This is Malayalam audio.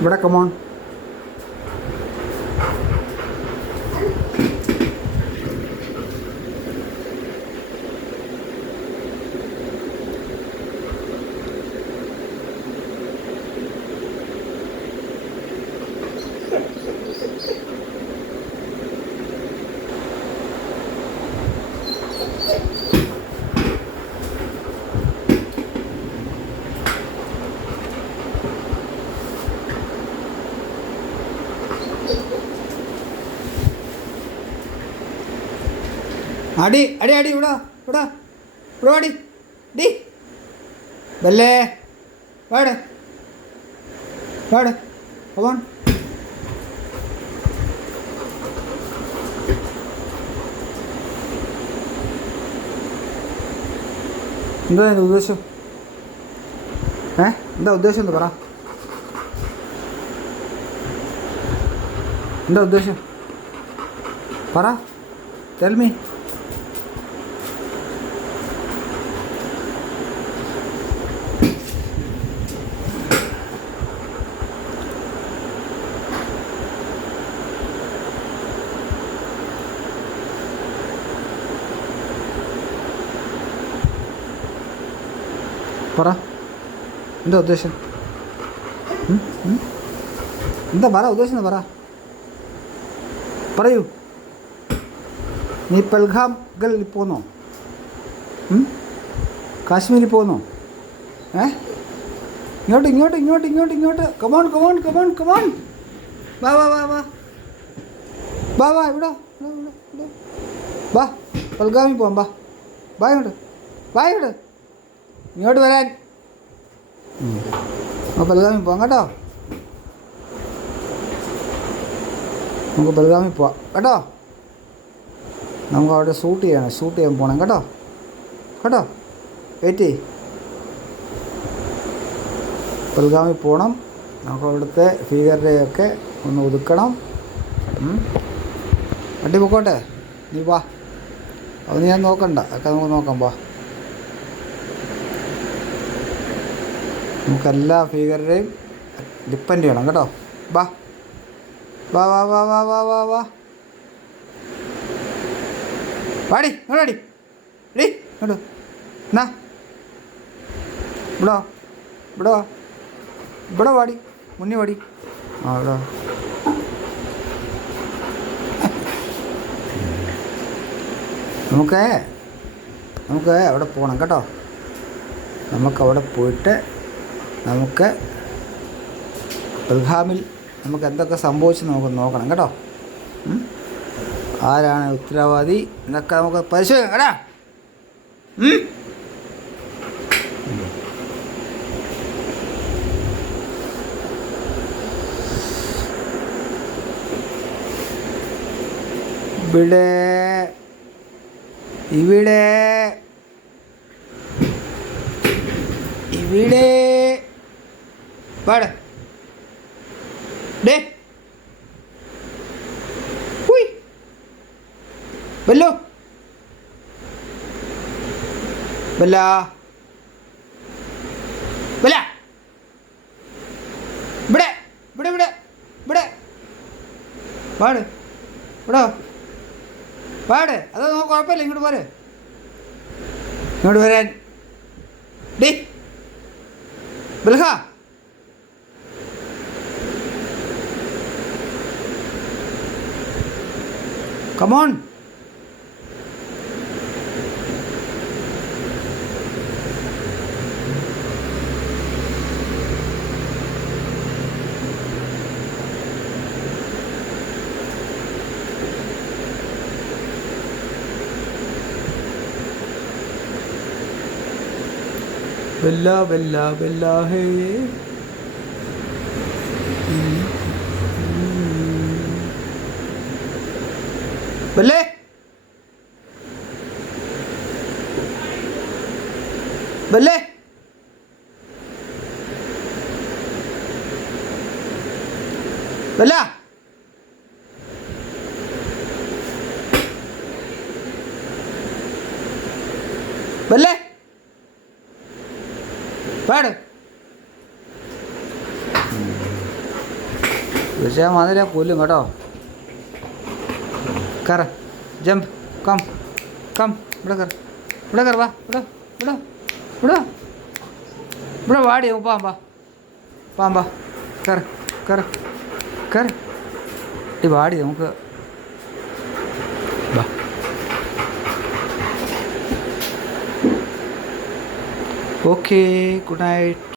ഇവിടെ കമോൺ. അടി അടി അടി ഇവിടെ ഇവിടെ ഇവിടെ അടി ഡി ബല്ലേ വാട് വാട് കമോൺ. എന്താ അതിൻ്റെ ഉദ്ദേശം? എന്താ ഉദ്ദേശം എന്ന് പറ. എന്താ ഉദ്ദേശം പറ. Tell me. പറ എന്താ ഉദ്ദേശം? എന്താ പറ ഉദ്ദേശം പറ. പറയൂ. നീ പൽഘാംഗിൽ പോന്നോ? കാശ്മീരിൽ പോന്നോ? ഇങ്ങോട്ട് ഇങ്ങോട്ട് ഇങ്ങോട്ട് ഇങ്ങോട്ട് ഇങ്ങോട്ട്. Come on come on come on come on. വാ വാ വാ വാ വാ വാ ഇവിടെ വാ. പൽഗാമിൽ പോവാം. വാ വാ ഇങ്ങോട്ട്. വാ ഇങ്ങോട്ട്. ഇങ്ങോട്ട് വരാൻ. ബൽഗാമിൽ പോവാം കേട്ടോ. നമുക്ക് ബൽഗാമിൽ പോവാം കേട്ടോ. നമുക്ക് അവിടെ ഷൂട്ട് ചെയ്യാൻ പോകണം കേട്ടോ. കേട്ടോ വെയിറ്റ് ചെയ്യ്. ബൽഗാമിൽ പോകണം. നമുക്ക് അവിടുത്തെ ഭീകരരെയൊക്കെ ഒന്ന് ഒതുക്കണം. വണ്ടി പൊക്കോട്ടെ. നീ വാ. അത് ഞാൻ നോക്കണ്ട. ഒക്കെ നമുക്ക് നോക്കാം. വാ. നമുക്കെല്ലാ ഭീകരരെയും ഡിപ്പെൻഡ് ചെയ്യണം കേട്ടോ. വാ വാ വാ വാ വാ വാ വാ വാ വാടി ഇങ്ങോട്ടാടി. ഡി ഇങ്ങോട്ട് എന്നാ ഇവിടെ ഇവിടെ ഇവിടെ വാടി. മുന്നേ വാടി. ഇവിടെ നമുക്ക് അവിടെ പോകണം കേട്ടോ. നമുക്കവിടെ പോയിട്ട് നമുക്ക് ബൽഗാമിൽ നമുക്ക് എന്തൊക്കെ സംഭവിച്ചു നമുക്ക് നോക്കണം കേട്ടോ. ആരാണ് ഉത്തരവാദി എന്നൊക്കെ നമുക്ക് പരിശോധിക്കാം കേട്ടോ. ഇവിടെ ഇവിടെ ഇവിടെ വാട്. ഡേ ഉയ് ബല്ലോ ബല്ല ബല്ല ഇവിടെ ഇവിടെ ഇവിടെ ഇവിടെ വാട്. ഇവിടെ വാട്. അത് കുഴപ്പമില്ല. ഇങ്ങോട്ട് പോരെ. ഇങ്ങോട്ട് വരാൻ. ഡേ ബൽഹ കമോൺ. ബല്ല ബല്ല ബല്ല ഹേ. ബല്ലേ ബല്ലേ ബല്ല ബല്ലേ വാട്. തീർച്ചയായും വന്നില്ല കൊല്ലും കേട്ടോ. കയറ, ജമ്പ്, കം കം, ഇവിടെ കയറ, ഇവിടെ കയറ, വാ, ഇവിടെ ഇവിടെ ഇവിടെ ഇവിടെ വാടി, പാമ്പാ പാമ്പാ, കയറ കയറ കയറ, ഈ വാടി നമുക്ക് വാ. Okay, good night.